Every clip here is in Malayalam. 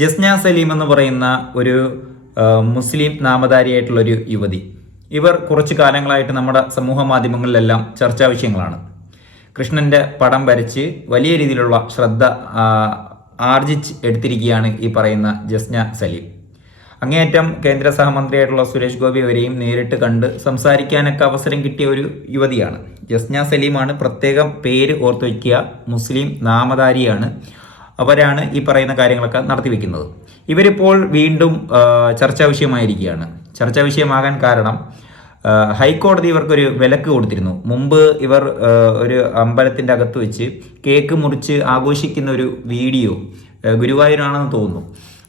ജസ്ന സലീം എന്ന് പറയുന്ന ഒരു മുസ്ലിം നാമധാരിയായിട്ടുള്ള ഒരു യുവതി. ഇവർ കുറച്ചു കാലങ്ങളായിട്ട് നമ്മുടെ സമൂഹ മാധ്യമങ്ങളിലെല്ലാം ചർച്ചാ വിഷയങ്ങളാണ്. കൃഷ്ണന്റെ പടം വരച്ച് വലിയ രീതിയിലുള്ള ശ്രദ്ധ ആർജിച്ച് എടുത്തിരിക്കുകയാണ് ഈ പറയുന്ന ജസ്ന സലീം. അങ്ങേയറ്റം കേന്ദ്ര സഹമന്ത്രിയായിട്ടുള്ള സുരേഷ് ഗോപി അവരെയും നേരിട്ട് കണ്ട് സംസാരിക്കാനൊക്കെ അവസരം കിട്ടിയ ഒരു യുവതിയാണ്. ജസ്ന സലീമാണ് പ്രത്യേകം പേര് ഓർത്തു വയ്ക്കുക മുസ്ലിം നാമധാരിയാണ്. അവരാണ് ഈ പറയുന്ന കാര്യങ്ങളൊക്കെ നടത്തിവെക്കുന്നത് ഇവരിപ്പോൾ വീണ്ടും ചർച്ചാ വിഷയമായിരിക്കുകയാണ്. ചർച്ചാ വിഷയമാകാൻ കാരണം ഹൈക്കോടതി ഇവർക്കൊരു വിലക്ക് കൊടുത്തിരുന്നു. മുമ്പ് ഇവർ ഒരു അമ്പലത്തിന്റെ അകത്ത് വെച്ച് കേക്ക് മുറിച്ച് ആഘോഷിക്കുന്ന ഒരു വീഡിയോ ഗുരുവായൂരാണെന്ന് തോന്നുന്നു.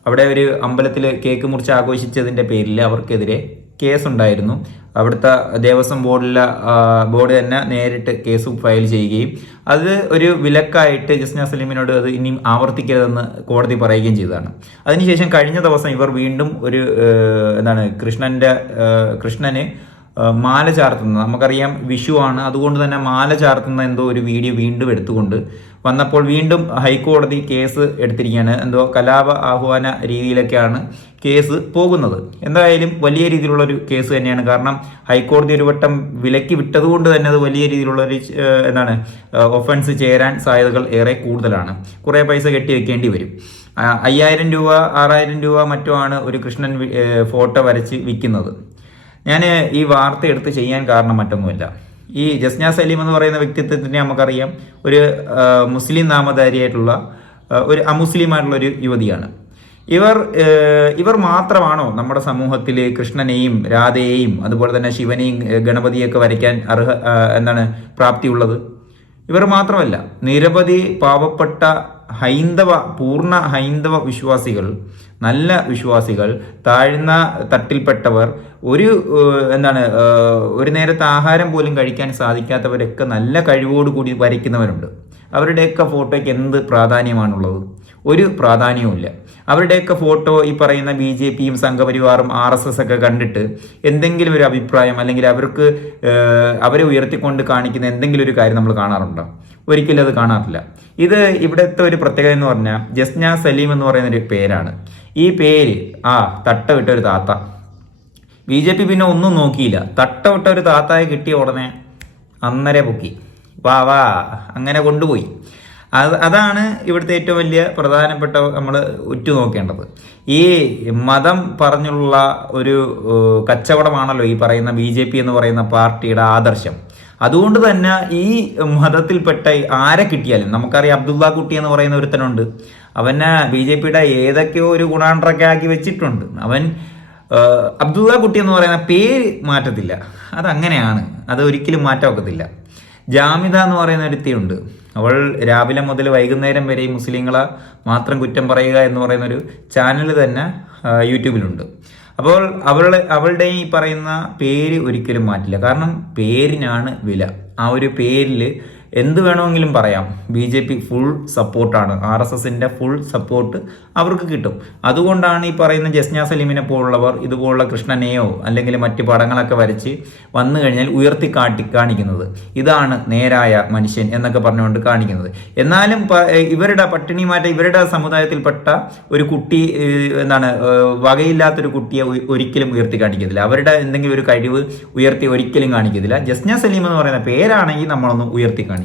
അവിടെ ഒരു അമ്പലത്തിൽ കേക്ക് മുറിച്ച് ആഘോഷിച്ചതിന്റെ പേരിൽ അവർക്കെതിരെ കേസുണ്ടായിരുന്നു. അവിടുത്തെ ദേവസ്വം ബോർഡിലെ ബോർഡ് തന്നെ നേരിട്ട് കേസ് ഫയൽ ചെയ്യുകയും അത് ഒരു വിലക്കായിട്ട് ജസ്ന സലീമിനോട് അത് ഇനിയും ആവർത്തിക്കരുതെന്ന് കോടതി പറയുകയും ചെയ്തതാണ്. അതിനുശേഷം കഴിഞ്ഞ ദിവസം ഇവർ വീണ്ടും ഒരു എന്താണ് കൃഷ്ണന്റെ കൃഷ്ണന് മാല ചാർത്തുന്നത്. നമുക്കറിയാം വിഷു ആണ്. അതുകൊണ്ട് തന്നെ മാല ചാർത്തുന്ന എന്തോ ഒരു വീഡിയോ വീണ്ടും എടുത്തുകൊണ്ട് വന്നപ്പോൾ വീണ്ടും ഹൈക്കോടതി കേസ് എടുത്തിരിക്കുകയാണ്. എന്തോ കലാപ ആഹ്വാന രീതിയിലൊക്കെയാണ് കേസ് പോകുന്നത്. എന്തായാലും വലിയ രീതിയിലുള്ള ഒരു കേസ് തന്നെയാണ്. കാരണം ഹൈക്കോടതി ഒരു വട്ടം വിലക്കി വിട്ടതുകൊണ്ട് തന്നെ അത് വലിയ രീതിയിലുള്ള ഒരു എന്താണ് ഒഫൻസ് ചേരാൻ സാധ്യതകൾ ഏറെ കൂടുതലാണ്. കുറേ പൈസ കെട്ടി വെക്കേണ്ടി വരും. അയ്യായിരം രൂപ ആറായിരം രൂപ മറ്റോ ആണ് ഒരു കൃഷ്ണൻ ഫോട്ടോ വരച്ച് വിൽക്കുന്നത്. ഞാൻ ഈ വാർത്ത എടുത്ത് ചെയ്യാൻ കാരണം മറ്റൊന്നുമില്ല. ഈ ജസ്ന സലീം എന്ന് പറയുന്ന വ്യക്തിത്വത്തിനെ നമുക്കറിയാം. ഒരു മുസ്ലിം നാമധാരിയായിട്ടുള്ള ഒരു അമുസ്ലിമായിട്ടുള്ള ഒരു യുവതിയാണ്. ഇവർ ഇവർ മാത്രമാണോ നമ്മുടെ സമൂഹത്തിൽ കൃഷ്ണനെയും രാധയെയും അതുപോലെ തന്നെ ശിവനെയും ഗണപതിയൊക്കെ വരയ്ക്കാൻ അർഹ എന്താണ് പ്രാപ്തിയുള്ളത്? ഇവർ മാത്രമല്ല. നിരവധി പാവപ്പെട്ട ഹൈന്ദവ പൂർണ ഹൈന്ദവ വിശ്വാസികൾ നല്ല വിശ്വാസികൾ താഴ്ന്ന തട്ടിൽപ്പെട്ടവർ ഒരു എന്താണ് ഒരു നേരത്തെ ആഹാരം പോലും കഴിക്കാൻ സാധിക്കാത്തവരൊക്കെ നല്ല കഴിവോടുകൂടി വരയ്ക്കുന്നവരുണ്ട്. അവരുടെയൊക്കെ ഫോട്ടോയ്ക്ക് എന്ത് പ്രാധാന്യമാണുള്ളത്? ഒരു പ്രാധാന്യവുമില്ല. അവരുടെയൊക്കെ ഫോട്ടോ ഈ പറയുന്ന ബി ജെ പിയും സംഘപരിവാറും ആർ എസ് എസ് ഒക്കെ കണ്ടിട്ട് എന്തെങ്കിലും ഒരു അഭിപ്രായം അല്ലെങ്കിൽ അവർക്ക് അവരെ ഉയർത്തിക്കൊണ്ട് കാണിക്കുന്ന എന്തെങ്കിലും ഒരു കാര്യം നമ്മൾ കാണാറുണ്ടോ? ഒരിക്കലും അത് കാണാറില്ല. ഇത് ഇവിടുത്തെ ഒരു പ്രത്യേകത എന്ന് പറഞ്ഞാൽ ജസ്ന സലീം എന്ന് പറയുന്ന ഒരു പേരാണ്. ഈ പേര് ആ തട്ട വിട്ട ഒരു താത്ത. ബി ജെ പി പിന്നെ ഒന്നും നോക്കിയില്ല. തട്ട വിട്ട ഒരു താത്തായെ കിട്ടിയ ഉടനെ അന്നരെ പൊക്കി. വാ വാ അങ്ങനെ കൊണ്ടുപോയി. അത് അതാണ് ഇവിടുത്തെ ഏറ്റവും വലിയ പ്രധാനപ്പെട്ട നമ്മൾ ഉറ്റുനോക്കേണ്ടത്. ഈ മതം പറഞ്ഞുള്ള ഒരു കച്ചവടമാണല്ലോ ഈ പറയുന്ന ബി ജെ പി എന്ന് പറയുന്ന പാർട്ടിയുടെ ആദർശം. അതുകൊണ്ട് തന്നെ ഈ മതത്തിൽപ്പെട്ട ആരെ കിട്ടിയാലും നമുക്കറിയാം അബ്ദുള്ള കുട്ടി എന്ന് പറയുന്ന ഒരുത്തനുണ്ട്. അവനെ ബി ജെ പിയുടെ ഏതൊക്കെയോ ഒരു ഗുണാണ്ടറൊക്കെ ആക്കി വെച്ചിട്ടുണ്ട്. അവൻ അബ്ദുള്ള കുട്ടി എന്ന് പറയുന്ന പേര് മാറ്റത്തില്ല. അതങ്ങനെയാണ്. അത് ഒരിക്കലും മാറ്റാൻ ഒക്കത്തില്ല ജാമിത എന്ന് പറയുന്ന ഒരുത്തിയുണ്ട് അവൾ രാവിലെ മുതൽ വൈകുന്നേരം വരെ ഈ മുസ്ലിങ്ങളെ മാത്രം കുറ്റം പറയുക എന്ന് പറയുന്നൊരു ചാനൽ തന്നെ യൂട്യൂബിലുണ്ട്. അപ്പോൾ അവളുടെ അവളുടെ ഈ പറയുന്ന പേര് ഒരിക്കലും മാറ്റില്ല. കാരണം പേരിനാണ് വില. ആ ഒരു പേരിൽ എന്ത് വേണമെങ്കിലും പറയാം. ബി ജെ പി ഫുൾ സപ്പോർട്ടാണ് ആർ എസ് എസിന്റെ ഫുൾ സപ്പോർട്ട് അവർക്ക് കിട്ടും. അതുകൊണ്ടാണ് ഈ പറയുന്ന ജസ്ന സലീമിനെ പോലുള്ളവർ ഇതുപോലുള്ള കൃഷ്ണനെയോ അല്ലെങ്കിൽ മറ്റ് പടങ്ങളൊക്കെ വരച്ച് വന്നു കഴിഞ്ഞാൽ ഉയർത്തി കാട്ടി കാണിക്കുന്നത്. ഇതാണ് നേരായ മനുഷ്യൻ എന്നൊക്കെ പറഞ്ഞുകൊണ്ട് കാണിക്കുന്നത്. എന്നാലും ഇവരുടെ പട്ടിണി മാറ്റ ഇവരുടെ സമുദായത്തിൽപ്പെട്ട ഒരു കുട്ടി എന്താണ് വകയില്ലാത്തൊരു കുട്ടിയെ ഒരിക്കലും ഉയർത്തി കാണിക്കത്തില്ല. അവരുടെ എന്തെങ്കിലും ഒരു കഴിവ് ഉയർത്തി ഒരിക്കലും കാണിക്കത്തില്ല. ജസ്ന സലീം എന്ന് പറയുന്ന പേരാണെങ്കിൽ നമ്മളൊന്ന് ഉയർത്തി കാണിക്കും.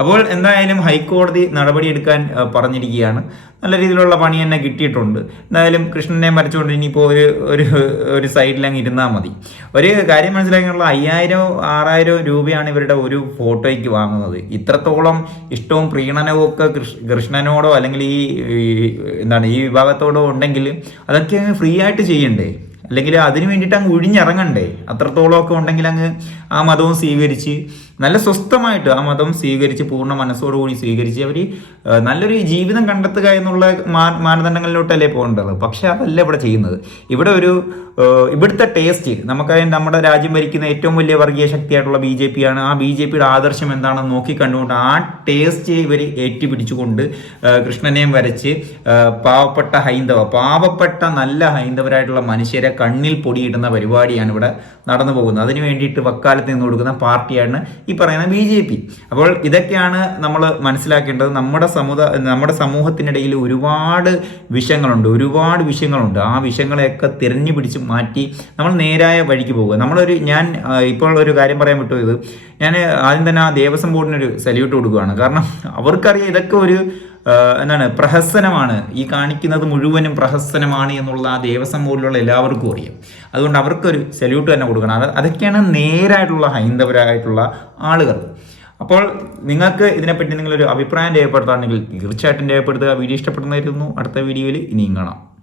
അപ്പോൾ എന്തായാലും ഹൈക്കോടതി നടപടിയെടുക്കാൻ പറഞ്ഞിരിക്കുകയാണ്. നല്ല രീതിയിലുള്ള പണി തന്നെ കിട്ടിയിട്ടുണ്ട്. എന്തായാലും കൃഷ്ണനെ മരച്ചുകൊണ്ട് ഇനിയിപ്പോൾ ഒരു ഒരു ഒരു സൈഡിലങ്ങ് ഇരുന്നാൽ മതി. ഒരു കാര്യം മനസ്സിലാക്കിയുള്ള അയ്യായിരം ആറായിരം രൂപയാണ് ഇവരുടെ ഒരു ഫോട്ടോയ്ക്ക് വാങ്ങുന്നത്. ഇത്രത്തോളം ഇഷ്ടവും പ്രീണനവും ഒക്കെ കൃഷ്ണനോടോ അല്ലെങ്കിൽ ഈ എന്താണ് ഈ വിഭാഗത്തോടോ ഉണ്ടെങ്കിൽ അതൊക്കെ ഫ്രീ ആയിട്ട് ചെയ്യണ്ടേ? അല്ലെങ്കിൽ അതിന് വേണ്ടിയിട്ട് അങ്ങ് ഒഴിഞ്ഞിറങ്ങണ്ടേ? അത്രത്തോളം ഒക്കെ ഉണ്ടെങ്കിൽ അങ്ങ് ആ മതവും സ്വീകരിച്ച് നല്ല സ്വസ്ഥമായിട്ട് ആ മതം സ്വീകരിച്ച് പൂർണ മനസ്സോടുകൂടി സ്വീകരിച്ച് അവർ നല്ലൊരു ജീവിതം കണ്ടെത്തുക എന്നുള്ള മാനദണ്ഡങ്ങളിലോട്ടല്ലേ പോകേണ്ടത്. പക്ഷെ അതല്ല ഇവിടെ ചെയ്യുന്നത്. ഇവിടെ ഒരു ഇവിടുത്തെ ടേസ്റ്റ് നമുക്കറിയാം നമ്മുടെ രാജ്യം ഭരിക്കുന്ന ഏറ്റവും വലിയ വർഗീയ ശക്തിയായിട്ടുള്ള ബി ജെ പി ആണ്. ആ ബി ജെ പിയുടെ ആദർശം എന്താണെന്ന് നോക്കി കണ്ടുകൊണ്ട് ആ ടേസ്റ്റ് ഇവർ ഏറ്റുപിടിച്ചുകൊണ്ട് കൃഷ്ണനെയും വരച്ച് പാവപ്പെട്ട ഹൈന്ദവ പാവപ്പെട്ട നല്ല ഹൈന്ദവരായിട്ടുള്ള മനുഷ്യരെ കണ്ണിൽ പൊടിയിടുന്ന പരിപാടിയാണ് ഇവിടെ നടന്നു പോകുന്നത്. അതിന് വേണ്ടിയിട്ട് വക്കാലത്ത് നിന്ന് കൊടുക്കുന്ന പാർട്ടിയാണ് ഈ പറയുന്ന ബി ജെ പി അപ്പോൾ ഇതൊക്കെയാണ് നമ്മൾ മനസ്സിലാക്കേണ്ടത്. നമ്മുടെ സമുദായ നമ്മുടെ സമൂഹത്തിനിടയിൽ ഒരുപാട് വിഷയങ്ങളുണ്ട്. ഒരുപാട് വിഷയങ്ങളുണ്ട്. ആ വിഷയങ്ങളെയൊക്കെ തിരഞ്ഞു പിടിച്ച് മാറ്റി നമ്മൾ നേരായ വഴിക്ക് പോകുക നമ്മളൊരു ഞാൻ ഇപ്പോൾ ഒരു കാര്യം പറയാൻ വിട്ടു ഇത് ഞാൻ ആദ്യം തന്നെ ആ ദേവസ്വം ബോർഡിനൊരു സല്യൂട്ട് കൊടുക്കുകയാണ്. കാരണം അവർക്കറിയാം ഇതൊക്കെ ഒരു എന്താണ് പ്രഹസനമാണ്. ഈ കാണിക്കുന്നത് മുഴുവനും പ്രഹസനമാണ് എന്നുള്ള ആ ദേവസ്വം ബോർഡിലുള്ള എല്ലാവർക്കും അറിയാം. അതുകൊണ്ട് അവർക്കൊരു സല്യൂട്ട് തന്നെ കൊടുക്കണം. അത് അതൊക്കെയാണ് നേരായിട്ടുള്ള ഹൈന്ദവരായിട്ടുള്ള ആളുകൾ. അപ്പോൾ നിങ്ങൾക്ക് ഇതിനെപ്പറ്റി നിങ്ങളൊരു അഭിപ്രായം രേഖപ്പെടുത്താണെങ്കിൽ തീർച്ചയായിട്ടും രേഖപ്പെടുത്തുക. വീഡിയോ ഇഷ്ടപ്പെടുന്നതായിരുന്നു അടുത്ത വീഡിയോയിൽ ഇനിയും കാണാം.